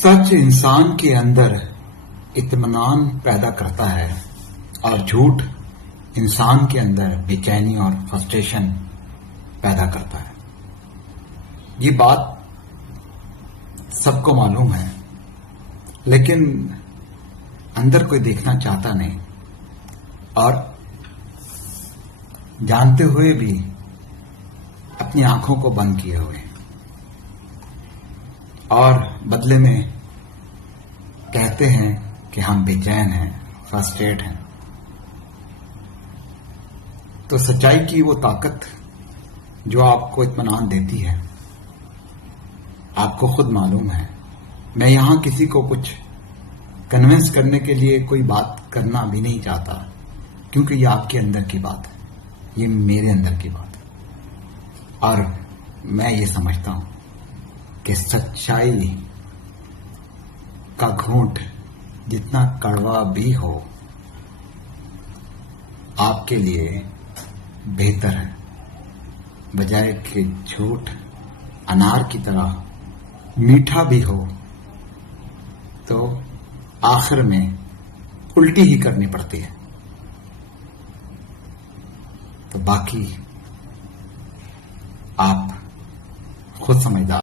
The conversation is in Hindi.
सच इंसान के अंदर इत्मीनान पैदा करता है और झूठ इंसान के अंदर बेचैनी और फ्रस्ट्रेशन पैदा करता है। ये बात सबको मालूम है, लेकिन अंदर कोई देखना चाहता नहीं और जानते हुए भी अपनी आंखों को बंद किए हुए और बदले में कहते हैं कि हम बेचैन हैं, फ्रस्ट्रेट हैं। तो सच्चाई की वो ताकत जो आपको इत्मीनान देती है, आपको खुद मालूम है। मैं यहां किसी को कुछ कन्विंस करने के लिए कोई बात करना भी नहीं चाहता, क्योंकि ये आपके अंदर की बात है, ये मेरे अंदर की बात है। और मैं ये समझता हूं कि सच्चाई का घूंट जितना कड़वा भी हो, आपके लिए बेहतर है, बजाय कि झूठ अनार की तरह मीठा भी हो तो आखिर में उल्टी ही करनी पड़ती है। तो बाकी आप खुद समझदार।